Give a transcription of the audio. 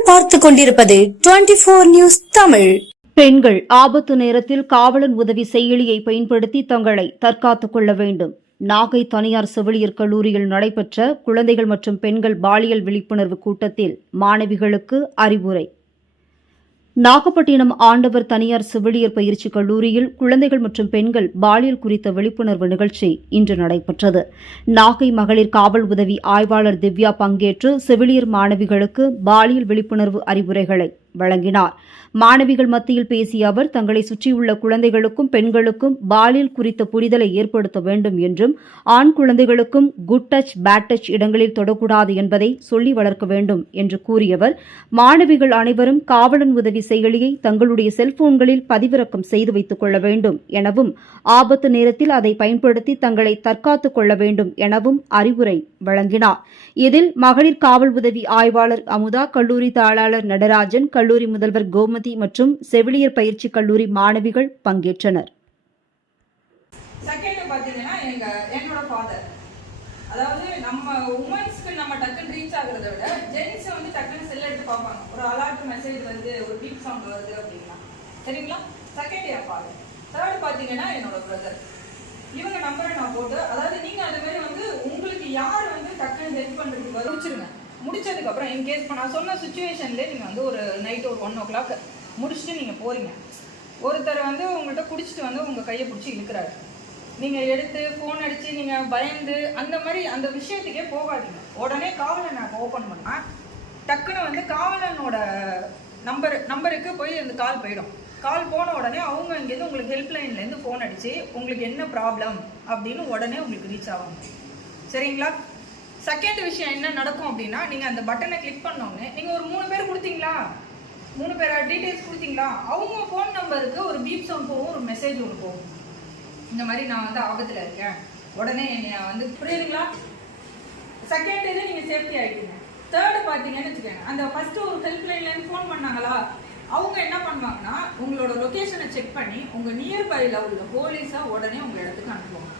நீங்கள் பார்த்துக் கொண்டிருப்பது 24 நியூஸ் தமிழ். பெண்கள் ஆபத்து நேரத்தில் காவலன் உதவி செயலியை பயன்படுத்தி தங்களை தற்காத்துக் கொள்ள வேண்டும். நாகை தனியார் செவிலியர் கல்லூரியில் நடைபெற்ற குழந்தைகள் மற்றும் பெண்கள் பாலியல் விழிப்புணர்வு கூட்டத்தில் மாணவிகளுக்கு அறிவுரை. நாகப்பட்டினம் ஆண்டவர் தனியார் செவிலியர் பயிற்சி கல்லூரியில் குழந்தைகள் மற்றும் பெண்கள் பாலியல் குறித்த விழிப்புணர்வு நிகழ்ச்சி இன்று நடைபெற்றது. நாகை மகளிர் காவல் உதவி ஆய்வாளர் திவ்யா பங்கேற்று செவிலியர் மாணவிகளுக்கு பாலியல் விழிப்புணர்வு அறிவுரைகளை வழங்கினார். மாணவிகள் மத்தியில் பேசிய அவர் தங்களை சுற்றியுள்ள குழந்தைகளுக்கும் பெண்களுக்கும் பாலியல் குறித்த புரிதலை ஏற்படுத்த வேண்டும் என்றும் ஆண் குழந்தைகளுக்கும் குட் டச் பேட் டச் இடங்களில் தொடக்கூடாது என்பதை சொல்லி வளர்க்க வேண்டும் என்று கூறியவர், மாணவிகள் அனைவரும் காவலன் உதவி செயலியை தங்களுடைய செல்போன்களில் பதிவிறக்கம் செய்து வைத்துக் கொள்ள வேண்டும் எனவும் ஆபத்து நேரத்தில் அதை பயன்படுத்தி தங்களை தற்காத்துக் கொள்ள வேண்டும் எனவும் அறிவுரை வழங்கினார். இதில் மகளிர் காவல் உதவி ஆய்வாளர் அமுதா, கல்லூரி தாளாளர் நடராஜன், கல்லூரி முதல்வர் கோமதி மற்றும் செவிலியர் பயிற்சி கல்லூரி மாணவிகள் பங்கேற்றனர். என்னோட ஃபாதர், அதாவது நம்ம உமன்ஸ்க்கு நம்ம டக்குன்னு ரீச் ஆகுறத விட ஜென்ஸ் வந்து டக்குன்னு செல் எடுத்து பார்ப்பாங்க. ஒரு அலர்ட் மெசேஜ் வருது, ஒரு பீப் சவுண்ட் வருது அப்படின்னா, சரிங்களா? செகண்ட் என் ஃபாதர். தேர்ட் பாத்தீங்கன்னா என்னோட பிரதர். இவங்க நம்பரை நான் போட்டு, அதாவது நீங்க அந்த மாதிரி வந்து உங்களுக்கு யார் வந்து டக்குன்னு ஹெல்ப் பண்றதுக்கு வச்சுருங்க. முடிச்சதுக்கு அப்புறம் இன்கேஸ் இப்போ நான் சொன்ன சுச்சுவேஷன்லேயே நீங்கள் வந்து ஒரு நைட் ஒரு 1 o'clock முடிச்சுட்டு நீங்கள் போறீங்க. ஒருத்தர் வந்து உங்கள்கிட்ட குடிச்சிட்டு வந்து உங்கள் கையை பிடிச்சி இழுக்கிறாரு. நீங்கள் எடுத்து ஃபோன் அடித்து நீங்கள் பயந்து அந்த மாதிரி அந்த விஷயத்துக்கே போகாதீங்க. உடனே காவலன் ஆப் ஓப்பன் பண்ணால் டக்குன்னு வந்து காவலனோட நம்பருக்கு போய் அந்த கால் போயிடும். கால் போன உடனே அவங்க இங்கேருந்து உங்களுக்கு ஹெல்ப்லைன்லேருந்து ஃபோன் அடித்து உங்களுக்கு என்ன ப்ராப்ளம் அப்படின்னு உடனே உங்களுக்கு ரீச் ஆவாங்க. சரிங்களா? செகண்ட் விஷயம் என்ன நடக்கும் அப்படின்னா, நீங்கள் அந்த பட்டனை கிளிக் பண்ணோன்னே நீங்கள் ஒரு 3 பேர் கொடுத்தீங்களா, 3 பேர் டீட்டெயில்ஸ் கொடுத்தீங்களா, அவங்க ஃபோன் நம்பருக்கு ஒரு பீப் சவுண்ட் போகும், ஒரு மெசேஜ் ஒன்று போகும். இந்த மாதிரி நான் வந்து ஆபத்தில் இருக்கேன், உடனே என்னை வந்து புரியுதுங்களா? செகண்ட் இது நீங்கள் சேஃப்டி ஆகிட்டீங்க. தேர்டு பார்த்தீங்கன்னு வச்சுக்கோங்க, அந்த ஃபர்ஸ்ட் ஒரு ஹெல்ப்லைன்லேருந்து ஃபோன் பண்ணாங்களா, அவங்க என்ன பண்ணுவாங்கன்னா உங்களோட லொக்கேஷனை செக் பண்ணி உங்கள் நியர்பையில் உள்ள போலீஸை உடனே உங்கள் இடத்துக்கு அனுப்புவாங்க.